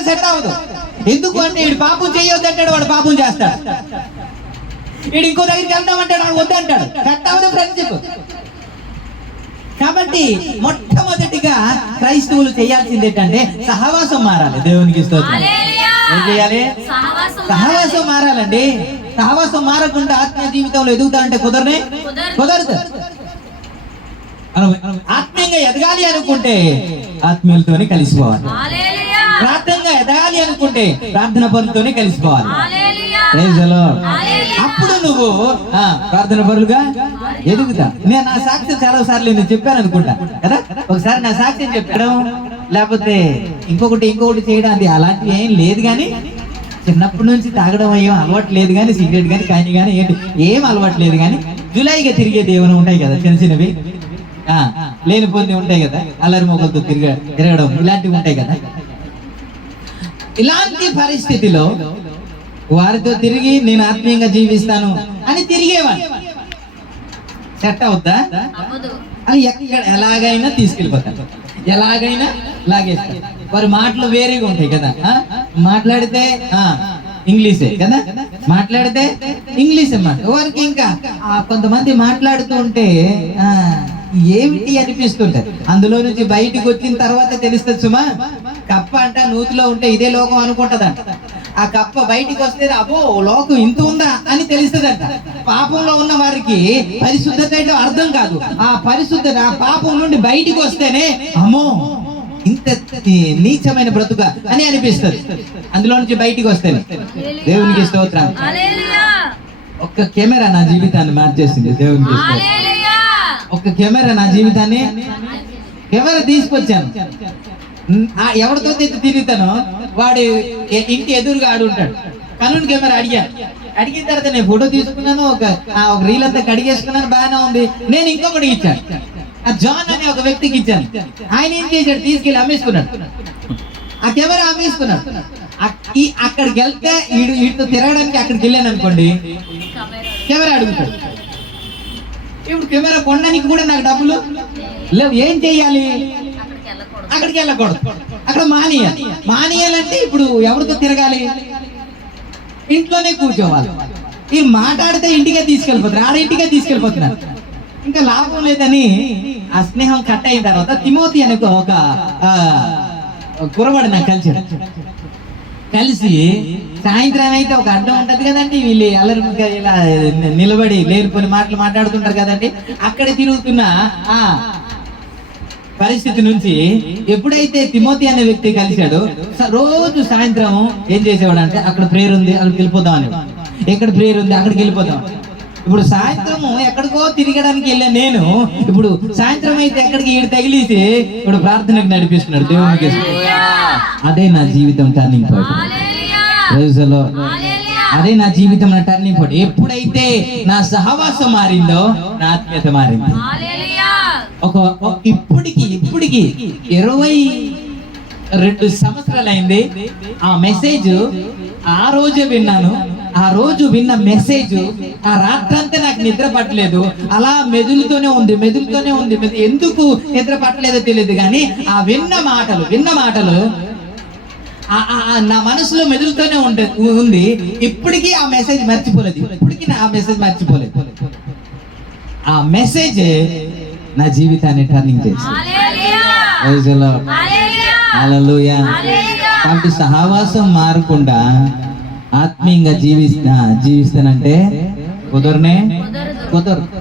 అసలు సెట్ అవ్వదు. ఎందుకు అంటే వీడు పాపం చేయొద్దు అంటాడు వాడు పాపం చేస్తాడు. వీడు ఇంకో దగ్గరికి వెళ్దామంటాడు వాడు వద్దు అంటాడు. సెట్ అవ్వదు ఫ్రెండ్షిప్ కాబట్టి మొట్టమొదటిగా క్రైస్తవులు చేయాల్సింది ఏంటంటే సహవాసం మారాలి. దేవునికి స్తోత్రం. ఏం చేయాలి? సహవాసం మారాలండి. సహవాసం మారకుండా ఆత్మీయ జీవితంలో ఎదుగుతానంటే కుదరనే? కుదరదు. ఆత్మీయంగా ఎదగాలి అనుకుంటే ఆత్మీయులతోనే కలిసిపోవాలి. ప్రార్థనగా ఎదగాలి అనుకుంటే ప్రార్థన Lord. హల్లెలూయా. అప్పుడు నువ్వు ఆ, ప్రార్థన పరులుగా ఎదుగుతా. నేను నా సాక్ష్యం చాలా సార్లు నేను చెప్పాను అనుకుంటా కదా? ఒకసారి నా సాక్ష్యం చెప్పడం లేకపోతే ఇంకొకటి ఇంకొకటి చేయడం అది అలాంటివి ఏం లేదు కానీ చిన్నప్పటి నుంచి తాగడం అయ్యో అలవాటు లేదు కానీ సిగరెట్ కానీ కానీ కానీ ఏంటి ఏం అలవాటు లేదు కానీ జులైగా తిరిగే దేవుని ఉంటాయి కదా చిన్న చిన్నవి. ఆ, లేని పొంది ఉంటాయి కదా అల్లరి మొగలతో తిరగ తిరగడం ఇలాంటివి ఉంటాయి కదా. ఇలాంటి పరిస్థితిలో వారితో తిరిగి నేను ఆత్మీయంగా జీవిస్తాను అని తిరిగేవాడు. సెట్ అవుద్దా. అది ఎక్కడ ఎలాగైనా తీసుకెళ్ళిపోతారు ఎలాగైనా లాగేస్తారు వారి మాటలు వేరేగా ఉంటాయి కదా? మాట్లాడితే ఆ ఇంగ్లీషే కదా? మాట్లాడితే ఇంగ్లీష్ అన్నమాట వారికి ఇంకా కొంతమంది మాట్లాడుతూ ఉంటే ఆ, ఏమిటి అనిపిస్తుంటారు? అందులో నుంచి బయటికి వచ్చిన తర్వాత తెలుస్తుంది సుమా కప్ప అంట నూతిలో ఉంటే ఇదే లోకం అనుకుంటదంట. ఆ కప్ప బయటికి వస్తే అబ్బో లోకం ఇంత ఉందా అని తెలుస్తుందంట. పాపంలో ఉన్న వారికి పరిశుద్ధత ఏంటో అర్థం కాదు. ఆ పరిశుద్ధత ఆ పాపం నుండి బయటికి వస్తేనే అమ్మో ఇంత నీచమైన బ్రతుక అని అనిపిస్తుంది. అందులో నుంచి బయటికి వస్తేనే. దేవునికి స్తోత్రం. ఒక్క కెమెరా నా జీవితాన్ని మార్చేసింది. దేవునికి స్తోత్రం హల్లెలూయా. ఒక్క కెమెరా నా జీవితాన్ని కెమెరా తీసుకొచ్చాను. ఎవరితో తిరుగుతాను వాడు ఇంటి ఎదురుగా ఆడు ఉంటాడు. కనుని కెమెరా అడిగాను అడిగిన తర్వాత నేను ఫోటో తీసుకున్నాను ఒక ఆ ఒక రీల్ అంతా కడిగేసుకున్నాను బాగానే ఉంది. నేను ఇంకొకటి ఇచ్చాను. ఆ జాన్ అనే ఒక వ్యక్తికి ఇచ్చాను. ఆయన ఏం చేశాడు? తీసుకెళ్ళి అమ్మేసుకున్నాడు. ఆ కెమెరా అమ్మేసుకున్నాడు. అక్కడికి వెళ్తే వీడు వీటితో తిరగడానికి అక్కడికి వెళ్ళాను అనుకోండి. కెమెరా. కెమెరా అడుగుతాడు. ఇప్పుడు కెమెరా కొనడానికి కూడా నాకు డబ్బులు లేవు. ఏం చెయ్యాలి అక్కడికి వెళ్ళకూడదు. అక్కడ మానేయాలి మానేయాలంటే ఇప్పుడు ఎవరితో తిరగాలి? ఇంట్లోనే కూర్చోవాలి. ఈ మాట్లాడితే ఇంటికే తీసుకెళ్ళిపోతున్నారు. ఆడ ఇంటికే తీసుకెళ్ళిపోతున్నారు. ఇంకా లాభం లేదని ఆ స్నేహం కట్ అయిన తర్వాత తిమోతి అనే ఒక కురవాడు నాకు కలిసాడు కలిసి సాయంత్రం అయితే ఒక అడ్డం ఉంటది కదండి. వీళ్ళు అల్లరి ఇలా నిలబడి లేనిపోని మాటలు మాట్లాడుతుంటారు కదండి. అక్కడ తిరుగుతున్న ఆ పరిస్థితి నుంచి ఎప్పుడైతే తిమోతి అనే వ్యక్తి కలిశాడో రోజు సాయంత్రం ఏం చేసేవాడు అంటే అక్కడ ప్రేయర్ ఉంది అక్కడికి వెళ్ళిపోదాం అని ఎక్కడ ప్రేయర్ ఉంది అక్కడికి వెళ్ళిపోదాం. ఇప్పుడు సాయంత్రం ఎక్కడికో తిరగడానికి వెళ్ళా నేను ఇప్పుడు సాయంత్రం అయితే ఎక్కడికి ఈడు తగిలిసి ఇప్పుడు ప్రార్థనకు నడిపిస్తున్నాడు దేవునికి అదే నా జీవితం టర్నింగ్ పాయింట్. అదే నా జీవితం టర్నింగ్ పాయింట్ ఎప్పుడైతే నా సహవాసం మారిందో నా ఆత్మీయత మారింది. ఒక- ఇప్పటికి ఇప్పటికి ఇరవై రెండు సంవత్సరాలైంది. ఆ మెసేజ్ ఆ రోజే విన్నాను. ఆ రోజు విన్న మెసేజ్ ఆ రాత్రంతా నాకు నిద్ర పట్టలేదు. అలా మెదులుతోనే ఉంది మెదులుతోనే ఉంది. ఎందుకు నిద్ర పట్టలేదో తెలియదు కానీ ఆ విన్న మాటలు విన్న మాటలు నా మనసులో మెదులుతోనే ఉండే ఉంది. ఇప్పటికీ ఆ మెసేజ్ మర్చిపోలేదు. ఇప్పటికీ నా ఆ మెసేజ్ మర్చిపోలేదు. ఆ మెసేజ్ నా జీవితాన్ని టర్నింగ్ చేసింది. కాబట్టి సహవాసం మారకుండా ఆత్మీయంగా జీవిస్తా జీవిస్తానంటే కుదరనే? కుదరదు.